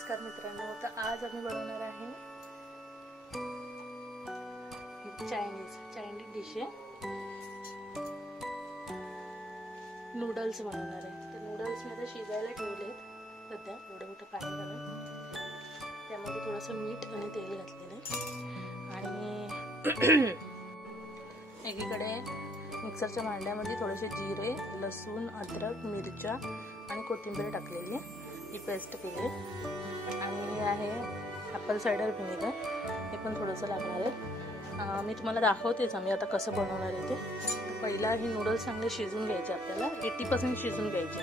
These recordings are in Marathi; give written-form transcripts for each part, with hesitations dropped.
नमस्कार मित्रांनो, तर आज आम्ही बनवणार आहे चायनीज डिश आहे। नूडल्स बनवणार आहे। तर नूडल्स मध्ये शिजायला ठेवलेत सध्या एवढं मोठं पाणी घालून, त्यामध्ये थोडंसं मीठ आणि तेल घातलेलं आहे आणि एकीकडे मिक्सरच्या भांड्यामध्ये थोडेसे जिरे, लसूण, अद्रक, मिरच्या आणि कोथिंबीर टाकलेली आहे, ही पेस्ट केली आणि आहे ॲपल सायडर व्हिनेगर, हे पण थोडंसं लागणार आहे। मी तुम्हाला दाखवतेच आम्ही आता कसं बनवणार आहे ते। पहिला हे नूडल्स चांगले शिजून घ्यायचे, आपल्याला 80% शिजून घ्यायचे।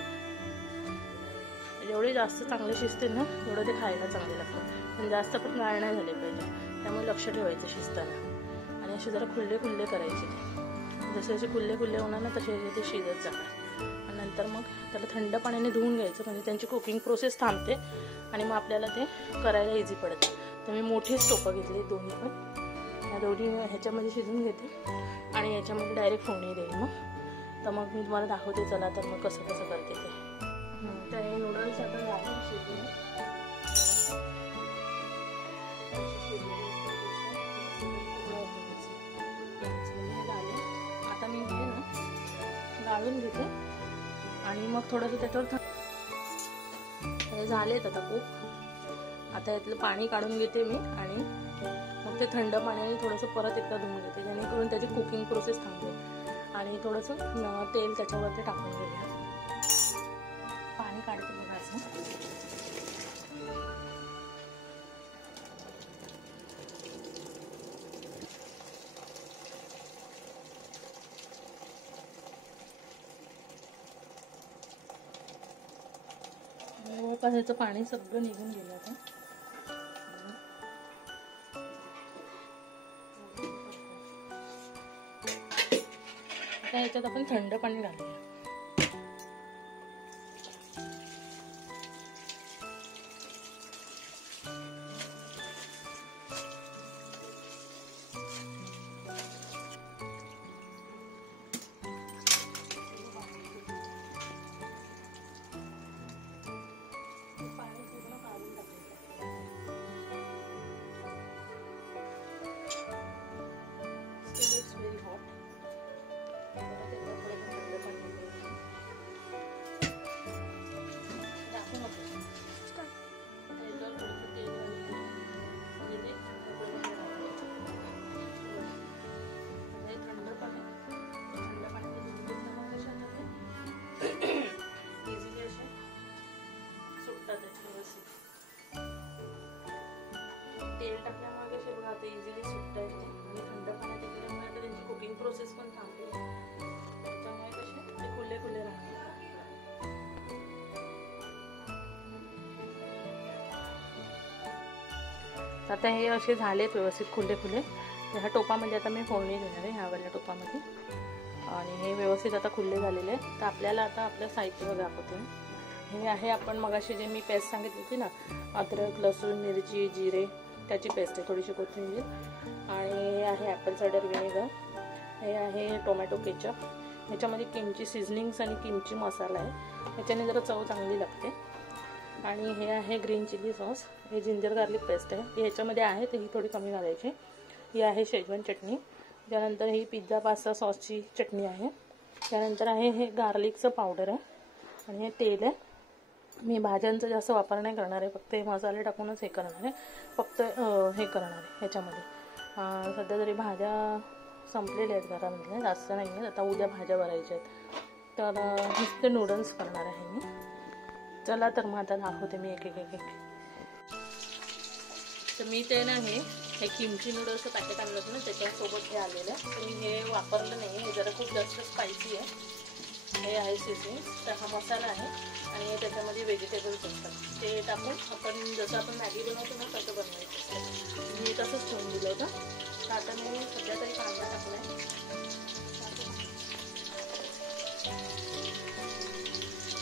जेवढे जास्त चांगले शिजतील ना तेवढं ते खायला चांगले लागतात, पण जास्त पण गाळ नाही झाले पाहिजे, त्यामुळे लक्ष ठेवायचं शिजताना। आणि असे जरा खुल्ले खुल्ले करायचे ते, जसे जसे खुल्ले खुल्ले होणार ना तसे ते शिजत जाणार। आणि नंतर मग त्याला थंड पाण्याने धुवून घ्यायचं, म्हणजे त्यांची कुकिंग प्रोसेस थांबते आणि मग आपल्याला ते करायला इझी पडतं। तर मी मोठीच टोपं घेतली दोन्ही पण, या दोन्ही ह्याच्यामध्ये शिजून घेते आणि याच्यामध्ये डायरेक्ट फोडणी देईल मग। तर मग मी तुम्हाला दाखवते, चला तर मग कसं कसं करते ते। तर हे नूडल्स आता झाले शिजून, आता मी हे ना गाळून घेते आणि मग थोडंसं त्याच्यावर हे झालेत आता खूप। आता यातलं पाणी काढून घेते मी आणि मग ते थंड पाण्याने थोडंसं परत एकदा धुवून घेते, जेणेकरून त्याची कुकिंग प्रोसेस थांबेल। आणि थोडंसं तेल त्याच्यावरती टाकून घेते, पाणी काढते बघा असं। ह्याचं पाणी सगळं निघून गेलं आता। आता ह्याच्यात आपण थंड पाणी घालूया। तेल टाकल्यामुळे कसे बघा आता इझिली सुटत आहेत आणि थंड पाण्यात टाकल्यामुळे आता त्यांची कुकिंग प्रोसेस पण थांबते, त्याच्यामुळे कसे ते खुले खुले राहतात। आता हे असे झालेत व्यवस्थित खुले खुले। ह्या टोपामध्ये आता मी फोडणी देणार आहे, ह्यावाल्या टोपामध्ये, आणि हे व्यवस्थित आता खुले झालेले आहेत। तर आपल्याला आता आपलं साहित्य बघा दाखवते। हे आहे आपण मगाशी जे मी पेस्ट सांगितली होती ना, अद्रक, लसूण, मिरची, जिरे, त्याची पेस्ट आहे, थोडीशी कोथिंबीर, आणि हे आहे ॲपल सायडर व्हिनेगर, हे आहे टोमॅटो केचप, ह्याच्यामध्ये किमची सीझनिंग्स आणि किमची मसाला आहे, ह्याच्याने जरा चव चांगली लागते। आणि हे आहे ग्रीन चिली सॉस, हे जिंजर गार्लिक पेस्ट आहे, ही ह्याच्यामध्ये आहे, तर ही थोडी कमी घालायची। ही आहे शेजवान चटणी, त्यानंतर ही पिझ्झा पास्ता सॉसची चटणी आहे, त्यानंतर आहे हे गार्लिकचं पावडर आहे, आणि हे तेल आहे। मी भाज्यांचा जास्त वापर नाही करणार आहे, फक्त हे मसाले टाकूनच हे करणार आहे, फक्त हे करणार आहे ह्याच्यामध्ये। सध्या तरी भाज्या संपलेल्या आहेत घरामधल्या, जास्त नाही आहेत, आता उद्या भाज्या भरायच्या आहेत, तर नुसते नूडल्स करणार आहे मी। चला तर मग आता दाखवते मी एक एक एक एक। तर मी ते ना हे किमची नूडल्सचं पॅकेट आणलं होतं ना, त्याच्यासोबत हे आलेलं आहे, तर मी हे वापरलं नाही, हे जरा खूप जास्त स्पायसी आहे। हे आहे सीझनिंग, तर हा मसाला आहे आणि त्याच्यामध्ये व्हेजिटेबल्स असतात, ते टाकून आपण जसं आपण मॅगी बनवतो ना तसं बनवायचं असतं। मी तसंच ठेवून दिलं होतं। तर आता मी सध्या तरी कांदा टाकला आहे,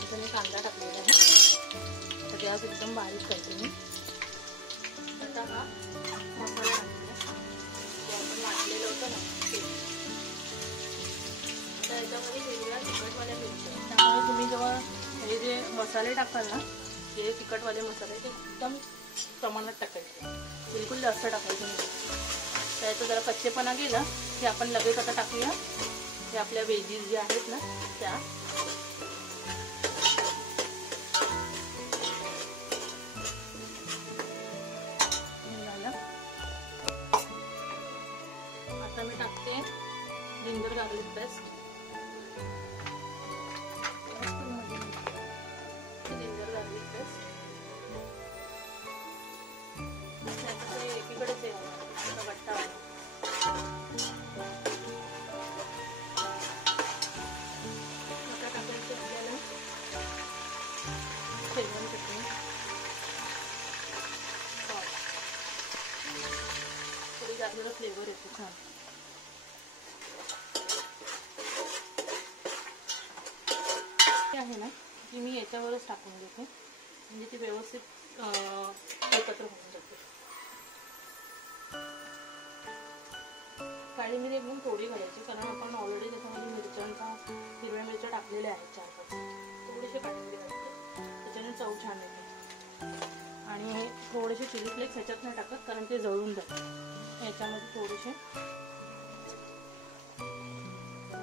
आता मी कांदा टाकलेला आहे, तर गॅस एकदम बारीक करते मी। आता हा मसाला टाकला जो आपण वाटलेलं होतं ना ते, त्याच्यामध्ये हिरव्या तिखटवाल्या मिरच्या, त्यामुळे तुम्ही जेव्हा हे जे मसाले टाकाल ना जे तिखटवाले मसाले ते एकदम प्रमाणात टाकायचे, बिलकुल जास्त टाकायचं नाही. त्याचं जरा कच्चेपणा गेला की आपण लगेच आता टाकूया हे आपल्या व्हेजीस जे आहेत ना त्या. आता मी टाकते ginger garlic paste. Ginger garlic paste एकीकडेच गट्टा आता टाकायचं आपल्याला शेजवान चटणी, थोडी आपल्याला फ्लेवर येतो छान. आहे ना ती मी याच्यावरच टाकून देते, म्हणजे ती व्यवस्थित एकत्र होऊन जाते. काळी मिरी एकदम थोडी घालायची, कारण आपण ऑलरेडी त्याच्यामध्ये मिरच्यांचा हिरव्या मिरच्या टाकलेल्या आहेत 4-5, थोडीशी काळी मिरी घालते, त्याच्याने चव छान येते. आणि थोडेसे चिली फ्लेक्स ह्याच्यात नाही टाकत कारण ते जळून जातात. ह्याच्यामध्ये थोडेसे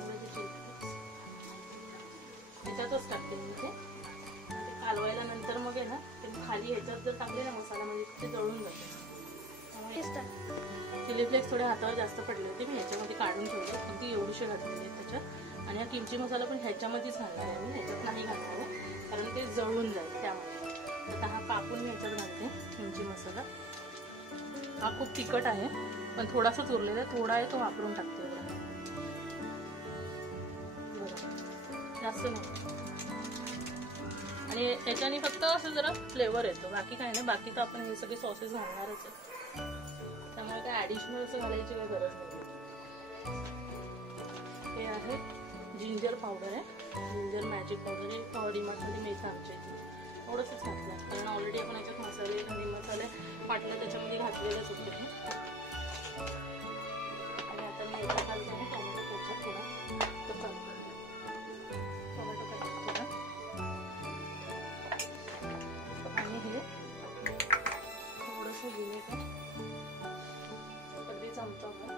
चिली फ्लेक्स ह्याच्यातच टाकते मी ते कालवायला. नंतर मग आहे ना ते खाली ह्याच्यात जर टाकले ना मसाला म्हणजे ते जळून जाते. चिली फ्लेक्स थोडे हातावर जास्त पडले होते, मी ह्याच्यामध्ये काढून ठेवले, पण ती एवढीशी घातलेली आहेत त्याच्यात. आणि हा किमची मसाला पण ह्याच्यामध्येच घालणार आहे मी, ह्याच्यात नाही घालणार कारण ते जळून जाईल त्यामुळे. आता हा कापून मी ह्याच्यात घालते किमची मसाला. हा खूप तिखट आहे पण थोडासाच उरलेला आहे, थोडा आहे तो वापरून टाकते जास्त नाही. आणि याच्याने फक्त असं जरा फ्लेवर येतो, बाकी काय नाही. बाकी तर आपण हे सगळे सॉसेस घालणारच आहे, त्यामुळे काय ॲडिशनल असं घालायची काही गरज नाही. हे आहे जिंजर पावडर आहे, जिंजर मॅजिक पावडर आहे, डीमार्टमध्ये मिळतं आमच्या इथे. थोडंसंच घातलं कारण ऑलरेडी आपण याच्यात मसाले आणि मसाले वाटलं त्याच्यामध्ये घातलेलेच होते. आणि आता मी याच्यात घालते टोमॅटो केचप थोडा, तर चालतं टोमॅटो केचप थोडा. आणि हे थोडंसं विनेगर, अगदी चमचाभर,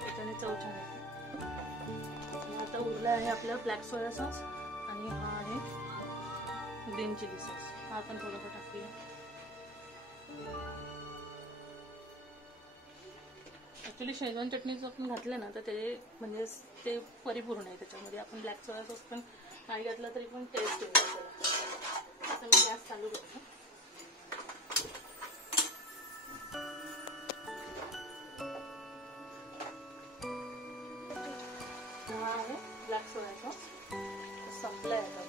त्याच्याने चव छान येते. आता उरला आहे आपला ब्लॅक सोया सॉस आणि हा आहे ग्रीन चिली सॉस. हा आपण थोडंसं टाकूया. ॲक्च्युली शेजवान चटणी जर आपण घातलं ना तर ते म्हणजे ते परिपूर्ण आहे. त्याच्यामध्ये आपण ब्लॅक सोया सॉस पण नाही घातला तरी पण टेस्ट येईल त्याला. आता मी गॅस चालू करते. हा आहे ब्लॅक सोया सॉस, संपला आहे आता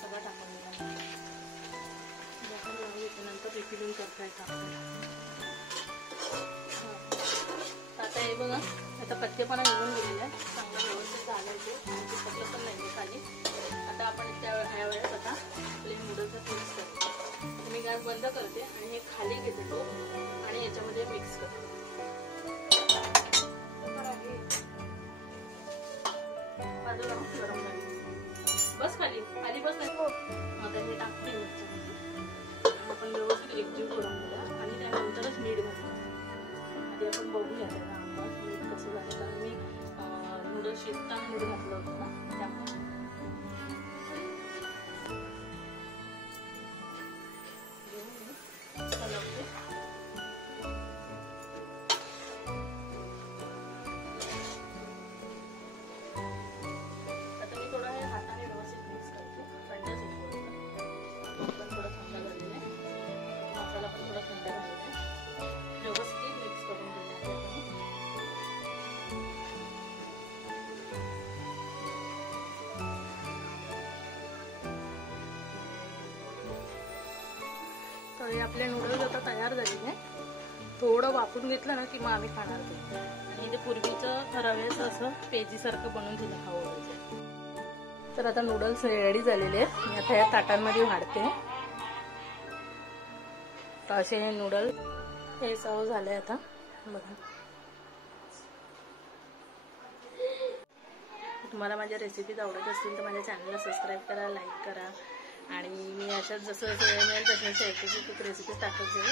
सगळं टाकून दिला. नंतर रिफिलिंग करता येतं आपल्याला. आता हे बघा, आता कच्चेपणा निघून गेलेला आहे, चांगलं व्यवस्थित झालं ते, चिकटलं पण नाही खाली. आता आपण ह्या वेळेस आता आपले नूडल्सचं मिक्स करतो. मी गॅस बंद करते आणि हे खाली घेते तो आणि याच्यामध्ये मिक्स करते. बाजूला गरम झाली, बस खाली खाली बस नाही. आता हे टाकते याच्यामध्ये, आपण व्यवस्थित एकजीव करून घेऊया आणि त्यानंतरच मीठ घालतो. आधी आपण बघूया त्याला अंदाज मीठ कसं झालं, कारण मी नूडल्स शिजताना मीठ घातलं होतं ना त्यामुळे. तर आपले नूडल्स आता तयार झालेले आहे. थोडं वापरून घेतलं ना की मग आम्ही खाणार ते. आणि ते पूर्वीचं रव्याचं असं पेजीसारखं बनवून दिलं खावं. तर आता नूडल्स रेडी झालेले आहेत. मी आता या ताटांमध्ये वाढते. तर असे हे नूडल्स हे सर्व झाले आता बघा. तुम्हाला माझ्या रेसिपीज आवडत असतील तर माझ्या चॅनलला सबस्क्राईब करा, लाईक करा आणि मी अशाच जसं जसं वेळ मिळेल तसं एक रेसिपीज टाकत जाईल.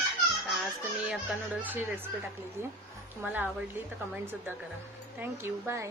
आज तर मी हक्का नूडल्सची रेसिपी टाकलेली आहे. तुम्हाला आवडली तर कमेंटसुद्धा करा. थँक्यू. बाय.